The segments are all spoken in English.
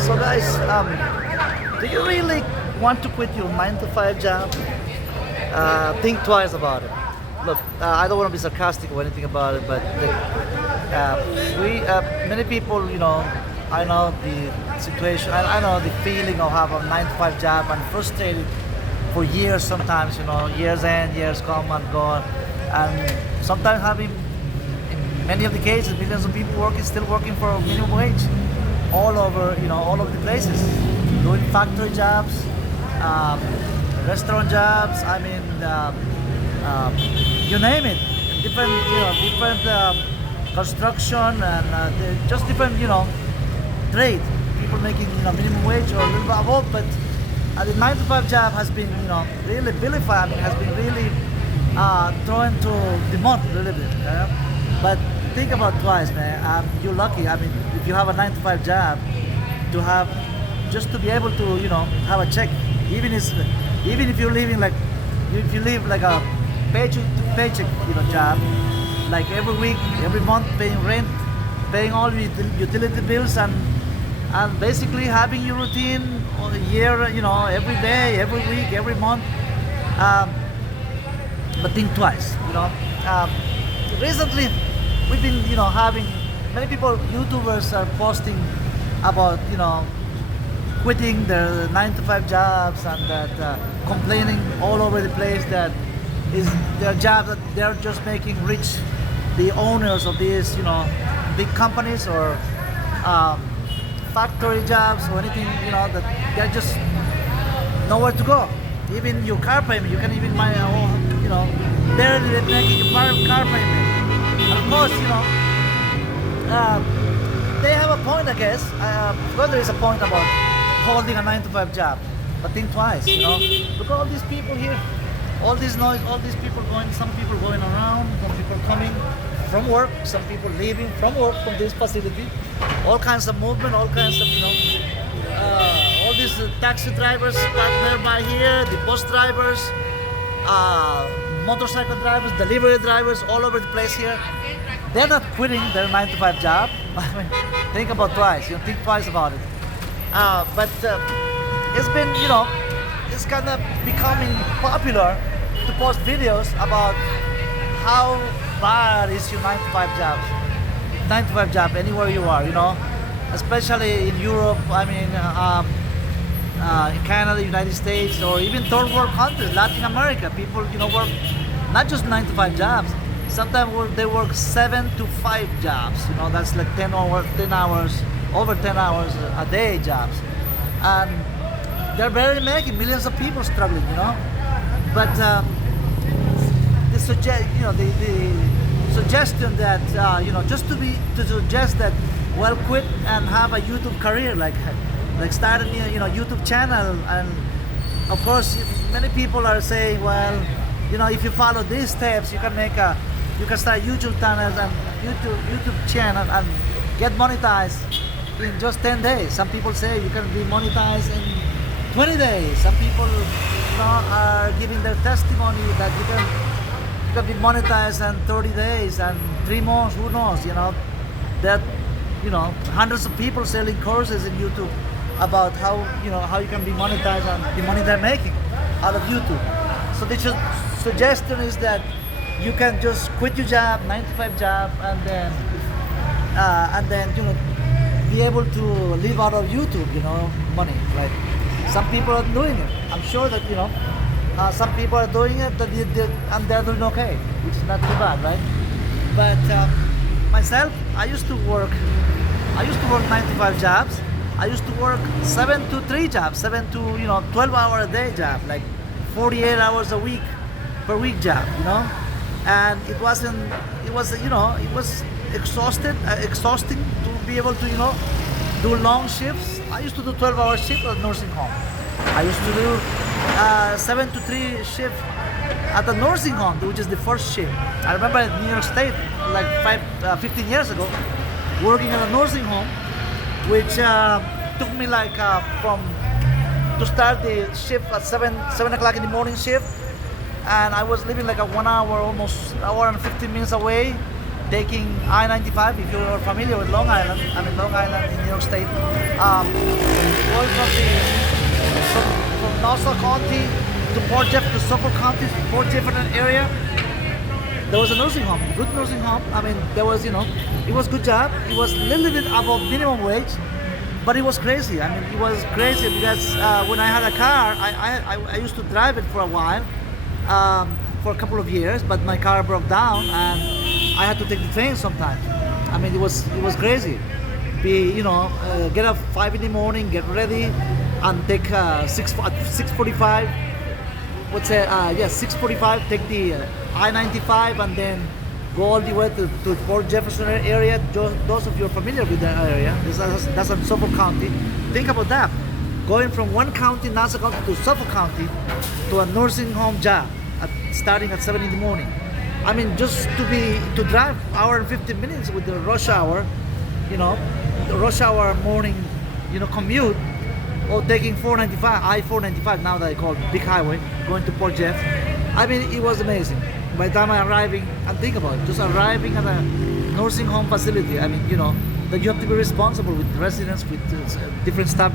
So guys, do you really want to quit your 9 to 5 job? Think twice about it. Look, I don't want to be sarcastic or anything about it, but many people, I know the situation, I know the feeling of having a 9 to 5 job and frustrated for years sometimes, years end, years come and go. And sometimes having, in many of the cases, millions of people still working for minimum wage all over, all over the places, doing factory jobs, restaurant jobs. I mean, you name it, different construction and just different, trade. People making, minimum wage or a little bit above, but the 9 to 5 job has been, really vilified. I mean, has been really thrown to the mud a little bit. But think about twice, man. You're lucky. I mean, if you have a 9 to 5 job, to have just to be able to, have a check, even if you're living like, if you live like a paycheck to paycheck, job, like every week, every month, paying rent, paying all your utility bills, and basically having your routine all the year, every day, every week, every month. But think twice, Recently, we've been, having many people, YouTubers are posting about, quitting their 9 to 5 jobs and that complaining all over the place that is their jobs that they're just making rich the owners of these, big companies or factory jobs or anything, that they're just nowhere to go. Even your car payment, you can even buy a whole, barely making your car payment. And of course, they have a point, I guess. Well, there is a point about holding a 9 to 5 job, but think twice. Look at all these people here, all this noise, all these people going. Some people going around, some people coming from work, some people leaving from work from this facility. All kinds of movement, all kinds of all these taxi drivers parked there by here, the bus drivers, motorcycle drivers, delivery drivers, all over the place here. They're not quitting their 9 to 5 job. I mean, think about twice. Think twice about it. But it's been, it's kind of becoming popular to post videos about how bad is your 9 to 5 job. 9 to 5 job anywhere you are, especially in Europe. I mean, in Canada, United States, or even third world countries, Latin America. People, work not just 9 to 5 jobs. Sometimes they work 7 to 5 jobs. That's like 10 hours, over 10 hours a day jobs, and they're barely making. Millions of people struggling. But the suggestion that just to suggest that, well, quit and have a YouTube career, like start a YouTube channel. And of course, many people are saying, well, if you follow these steps, you can start YouTube channels and YouTube channel and get monetized in just 10 days. Some people say you can be monetized in 20 days. Some people are giving their testimony that you can be monetized in 30 days and 3 months. Who knows? That hundreds of people selling courses in YouTube about how you can be monetized and the money they're making out of YouTube. So the suggestion is that you can just quit your job, 9 to 5 job, and then be able to live out of YouTube, money. Like some people are doing it. I'm sure that some people are doing it, and they're doing okay, which is not too bad, right? But myself, I used to work 9 to 5 jobs. I used to work 7 to 3 jobs, 7 to 12-hour a day job, like 48 hours a week per week job, and it was exhausting to be able to do long shifts. I used to do 12-hour shift at nursing home. I used to do 7 to 3 shift at the nursing home, which is the first shift. I remember in New York State, like 15 years ago, working at a nursing home, which took me like to start the shift at 7 o'clock in the morning shift, and I was living like a 1 hour, almost hour and 15 minutes away, taking I-95. If you're familiar with Long Island, I'm in Long Island in New York State. going from Nassau County to Port Jeff to Suffolk County, Port Jefferson area. There was a nursing home, good nursing home. I mean, there was, it was good job. It was a little bit above minimum wage, but it was crazy. I mean, it was crazy because when I had a car, I used to drive it for a while, for a couple of years, but my car broke down and I had to take the train sometimes. I mean, it was crazy. Get up 5 in the morning, get ready, and take 6:45. 6:45. Take the I-95 and then go all the way to Port Jefferson area. Those of you are familiar with that area, that's in Suffolk County. Think about that. Going from one county, Nassau County, to Suffolk County to a nursing home job, starting at 7 in the morning. I mean, just to drive hour and 15 minutes with the rush hour, the rush hour morning, commute, or taking 495, I-495, now that I call it big highway, going to Port Jeff. I mean, it was amazing. By the time I arriving, and think about it, just arriving at a nursing home facility. I mean, that you have to be responsible with residents, with different staff,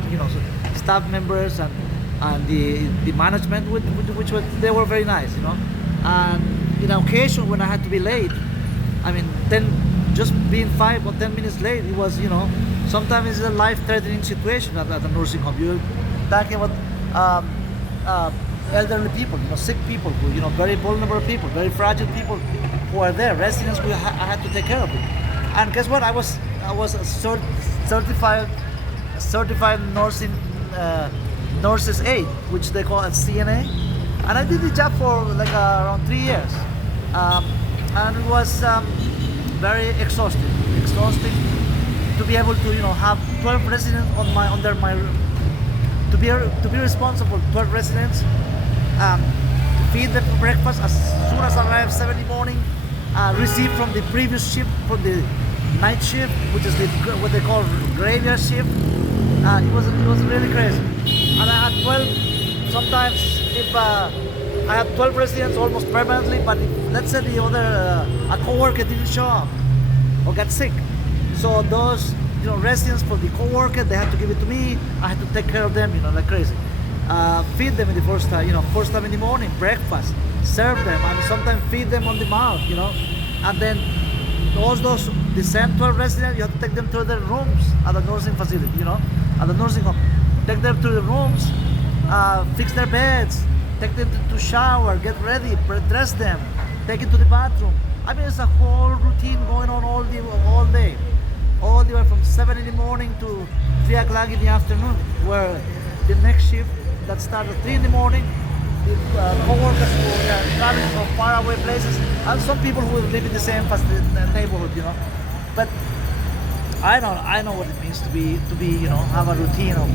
staff members and the management, which they were very nice, And in occasion when I had to be late, I mean, then just being 5 or 10 minutes late, it was, sometimes it's a life-threatening situation at a nursing home. You're talking about elderly people, sick people, who, very vulnerable people, very fragile people who are there, residents who I had to take care of it. And guess what? I was a certified nursing nurses aide, which they call a CNA, and I did the job for like around 3 years, and it was very exhausting to be able to have 12 residents under my to be responsible for 12 residents, feed them for breakfast as soon as I arrive 7 in the morning, receive from the previous shift, from the night shift, which is what they call graveyard shift. It was really crazy, and I had 12. Sometimes if I had 12 residents almost permanently, but if, let's say the other a coworker didn't show up or got sick, so those residents for the coworker, they had to give it to me. I had to take care of them, like crazy. Feed them in the first time in the morning, breakfast, serve them, and sometimes feed them on the mouth, and then those the same 12 residents, you have to take them to their rooms at the nursing facility, at the nursing home. Take them to the rooms, fix their beds, take them to shower, get ready, dress them, take it to the bathroom. I mean, it's a whole routine going on all day, all the way from 7 in the morning to 3 o'clock in the afternoon, where the next shift that starts at 3 in the morning, the co-workers who are traveling from faraway places, and some people who live in the same neighborhood, But I know what it means to be have a routine of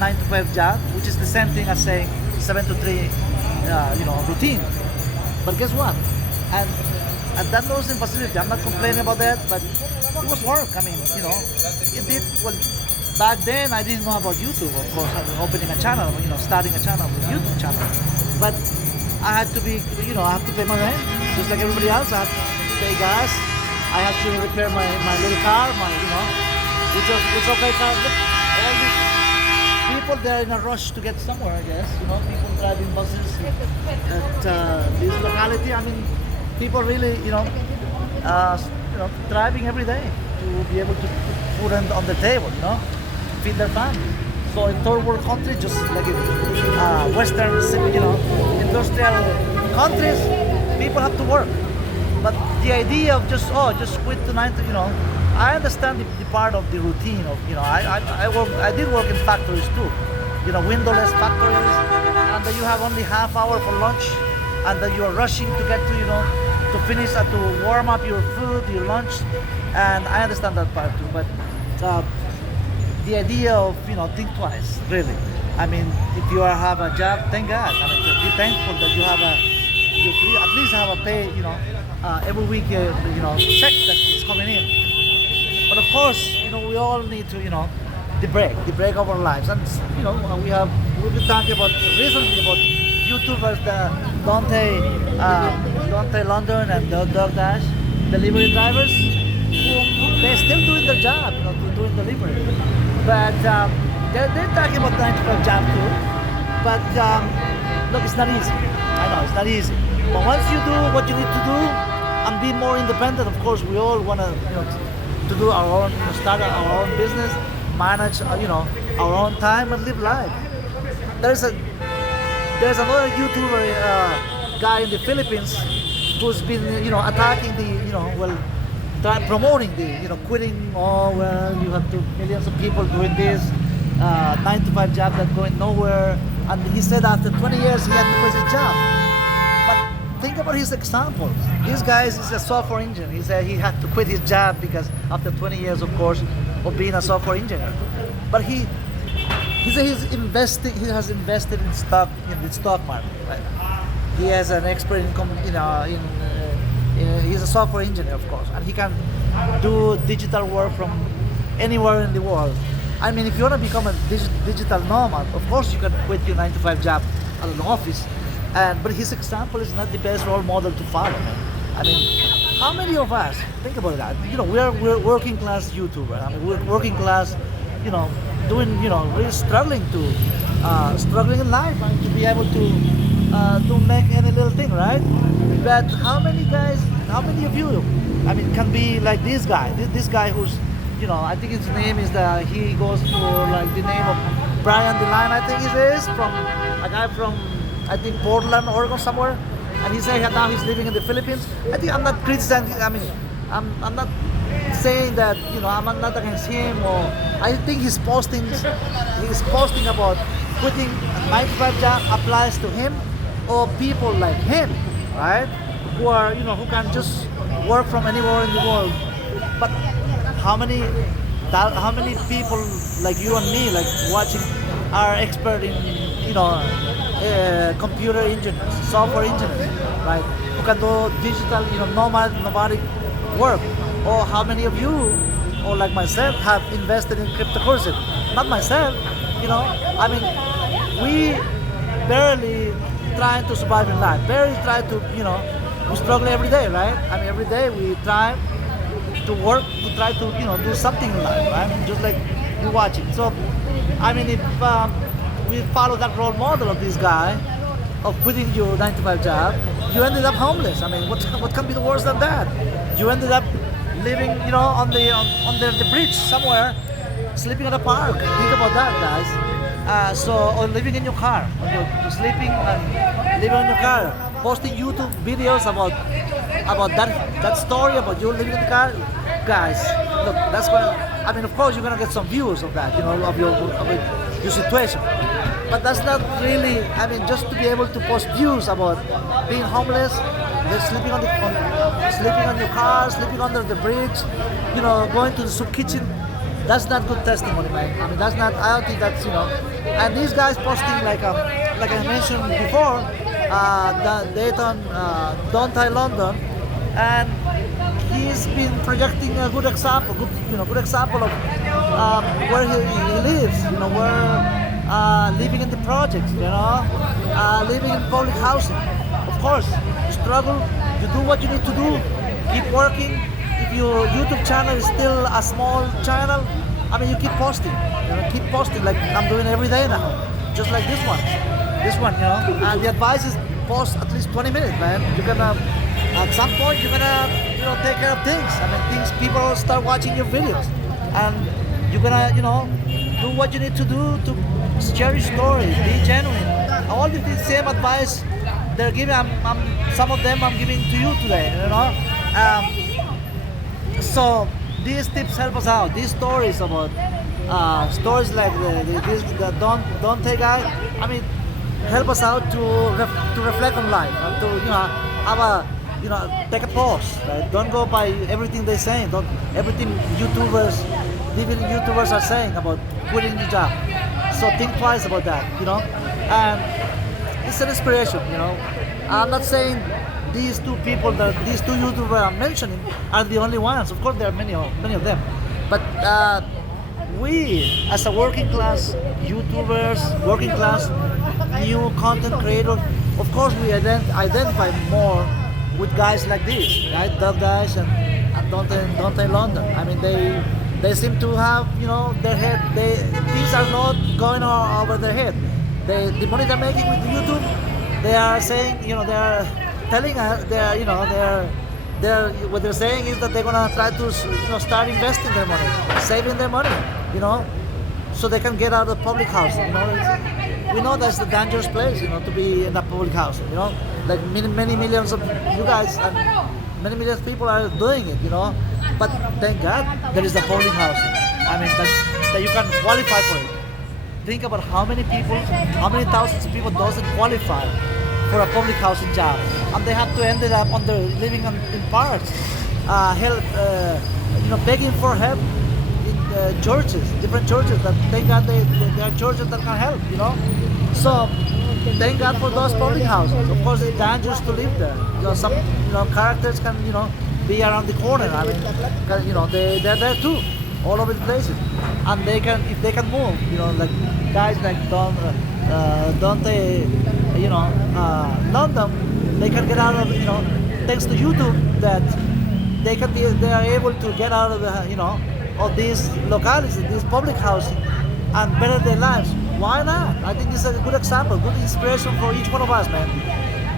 9 to 5 job, which is the same thing as saying 7 to 3, routine. But guess what? And at that nursing facility, I'm not complaining about that, but it was work. I mean, it did. Well, back then I didn't know about YouTube. Of course, I was opening a channel, starting a channel, a YouTube channel. But I had to be, I have to pay my rent, just like everybody else. I had to pay gas. I had to repair my little car, which was okay car. Look, all these people, they're in a rush to get somewhere, I guess. People driving buses at this locality. I mean, people really, driving every day to be able to put food on the table, feed their family. So in third world countries, just like in Western, industrial countries, people have to work. But the idea of just quit tonight, I understand the part of the routine of, I did work in factories too, windowless factories, and then you have only half hour for lunch, and then you are rushing to get to finish, to warm up your food, your lunch, and I understand that part too. But the idea of think twice, really. I mean, if you have a job, thank God. I mean, be thankful that you at least have a pay, every week, check that is coming in. But of course, we all need to, the break of our lives, and we've been talking about recently about YouTubers, the Dante London and the Dog Dash delivery drivers, who they're still doing their job, doing delivery. But they're talking about 9 to 5 job too, but look, it's not easy. I know it's not easy. But once you do what you need to do and be more independent, of course, we all want to, to do our own, start our own business, manage, our own time and live life. There's a there's another YouTuber guy in the Philippines who's been, attacking the, promoting the, quitting. Oh well, you have to millions of people doing this 9 to 5 job that's going nowhere. And he said after 20 years he had to quit his job. But think about his examples. This guy is a software engineer. He said he had to quit his job because after 20 years, of course, of being a software engineer. But he said he has invested in the stock market. Right? He has an expert he's a software engineer, of course, and he can do digital work from anywhere in the world. I mean, if you want to become a digital nomad, of course you can quit your 9 to 5 job at an office. But his example is not the best role model to follow. Man. I mean, how many of us think about that? We're working class YouTuber. I mean, we're working class, doing, really struggling in life and to be able to make any little thing, right? But how many of you, I mean, can be like this guy? This guy who's, I think his name is he goes for like the name of Brian DeLine, I think it is, from a guy from, I think, Portland, Oregon, somewhere. And he said now he's living in the Philippines. I think I'm not criticizing. I mean, I'm not saying that I'm not against him, or I think he's posting about quitting a 9 to 5 job applies to him or people like him, right? Who are who can just work from anywhere in the world. But how many people like you and me, like watching, are expert in computer engineers, software engineers, right? Who can do digital, nomadic work? Or how many of you, or like myself, have invested in cryptocurrency? Not myself, I mean, we barely trying to survive in life. Barely try to, we struggle every day, right? I mean, every day we try to work to try to, do something in life, right? Just like you watching. So, I mean, if we follow that role model of this guy, of quitting your 9 to 5 job, you ended up homeless. I mean, what can be the worse than that? You ended up living, on the bridge somewhere, sleeping at a park. Think about that, guys. Or living in your car, you're sleeping and living in your car, posting YouTube videos about that story about you living in the car. Guys, look, that's gonna. I mean, of course, you're gonna get some views of that, of your situation. But that's not really. I mean, just to be able to post views about being homeless, just sleeping on your car, sleeping under the bridge, going to the soup kitchen. That's not good testimony, man. I mean, that's not. I don't think that's. And these guys posting like I mentioned before, the Dayton, Downtown London, and he's been projecting a good example, good example of where he lives. Where living in the projects, living in public housing. Of course, you struggle. You do what you need to do. Keep working. If your YouTube channel is still a small channel, I mean, you keep posting. Keep posting like I'm doing every day now. Just like this one. And the advice is post at least 20 minutes, man. You're gonna, at some point, you're gonna, take care of things. I mean, people will start watching your videos, and you're gonna, do what you need to do to share your story, be genuine. All the same advice they're giving. Some of them I'm giving to you today. So these tips help us out. These stories about stories like the Dante guy. I mean, help us out to reflect on life and to have a take a pause. Right? Don't go by everything they're saying. Don't everything even YouTubers are saying about quitting the job. So think twice about that. And it's an inspiration. I'm not saying these two YouTubers I'm mentioning are the only ones. Of course, there are many of them. But we, as a working class YouTubers, working class new content creators, of course, we identify more with guys like this, right? Dub guys and Dante London. I mean, they seem to have, their head. These are are not going over their head. The money they're making with YouTube, they are saying, they are telling us, what they're saying is that they're gonna try to, start investing their money, saving their money, so they can get out of public housing. We know that's the dangerous place, to be in a public housing. Like many millions of you guys and many millions of people are doing it. But thank God there is the public housing. I mean that you can qualify for it. Think about how many thousands of people doesn't qualify for a public housing job, and they have to end up living in parks, begging for help in churches, different churches. That thank God there are churches that can help. So thank God for those public houses. Of course, it's dangerous to live there. Some characters can be around the corner. I mean, they're there too, all over the places, and if they can move. Like guys like Dante, London, they can get out of, thanks to YouTube, that they are able to get out of of these localities, these public housing, and better their lives. Why not? I think this is a good example, good inspiration for each one of us, man.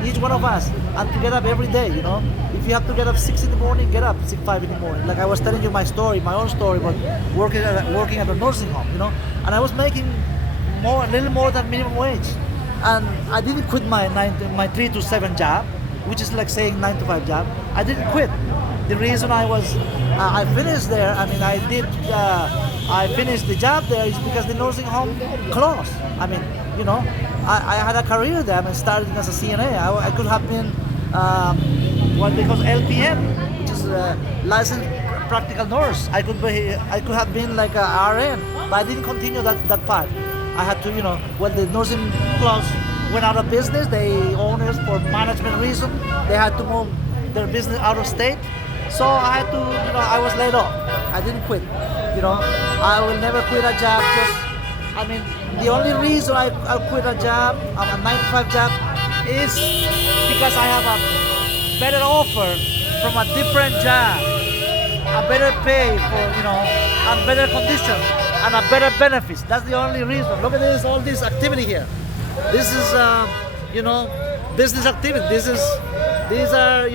Each one of us, and to get up every day. If you have to get up 6 in the morning, get up 5 in the morning. Like I was telling you my own story, about working at a nursing home, and I was making a little more than minimum wage, and I didn't quit my 3 to 7 job, which is like saying 9 to 5 job. I didn't quit. The reason I finished there, I finished the job there is because the nursing home closed. I had a career there. Starting as a CNA. I could have been what they call LPN, which is a licensed practical nurse. I could have been like a RN, but I didn't continue that part. I had to, when the nursing clubs went out of business, the owners, for management reason, they had to move their business out of state. So I had to, I was laid off. I didn't quit. I will never quit a job. The only reason I'll quit a job, a 9 to 5 job, is because I have a better offer from a different job, a better pay and better conditions, and a better benefits. That's the only reason. Look at this, all this activity here. This is, business activity. These are,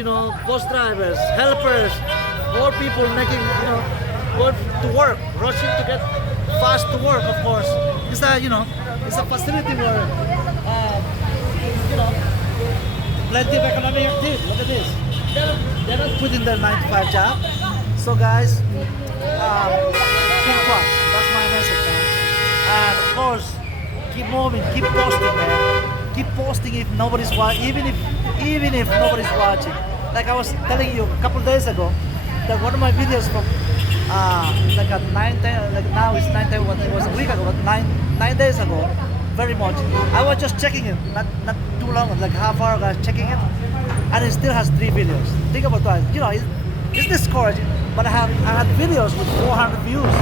bus drivers, helpers, all people making, going to work, rushing to get fast to work. Of course, it's a facility where, plenty of economic activity. Look at this. They're not putting their 9 to 5 job. So guys, keep watch. That's my message, man. And of course, keep moving, keep posting, man. Keep posting if nobody's watching, even if nobody's watching. Like I was telling you a couple days ago, that one of my videos from like at 9:10, like now it's 9:10, it was a week ago, but 9 days ago, very much. I was just checking it, not too long, like half hour I was checking it, and it still has 3 videos. Think about that. It's discouraging, but I had videos with 400 views.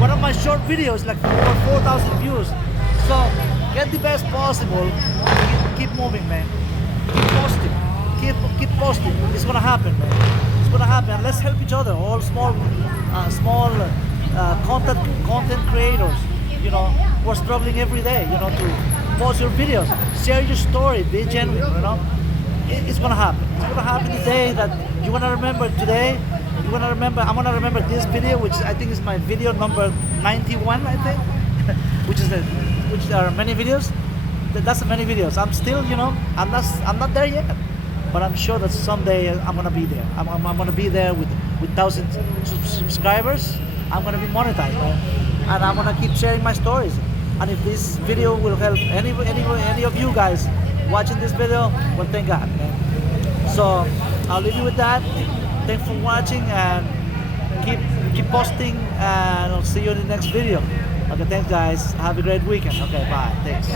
One of my short videos like over 4,000 views. So get the best possible. Keep moving, man. Keep posting. Keep posting. It's gonna happen, man. It's gonna happen. Let's help each other. All small content creators. We're struggling every day. To post your videos, share your story, be genuine. It's gonna happen. It's gonna happen the day that you wanna remember today. I'm gonna remember this video, which I think is my video number 91, I think, which are many videos. That's many videos. I'm still, I'm not there yet, but I'm sure that someday I'm gonna be there. I'm gonna be there with 1,000 subscribers. I'm gonna be monetized, man, and I'm gonna keep sharing my stories. And if this video will help any of you guys watching this video, well, thank God, man. So I'll leave you with that. Thanks for watching, and keep posting, and I'll see you in the next video. Okay, thanks guys. Have a great weekend. Okay, bye. Thanks.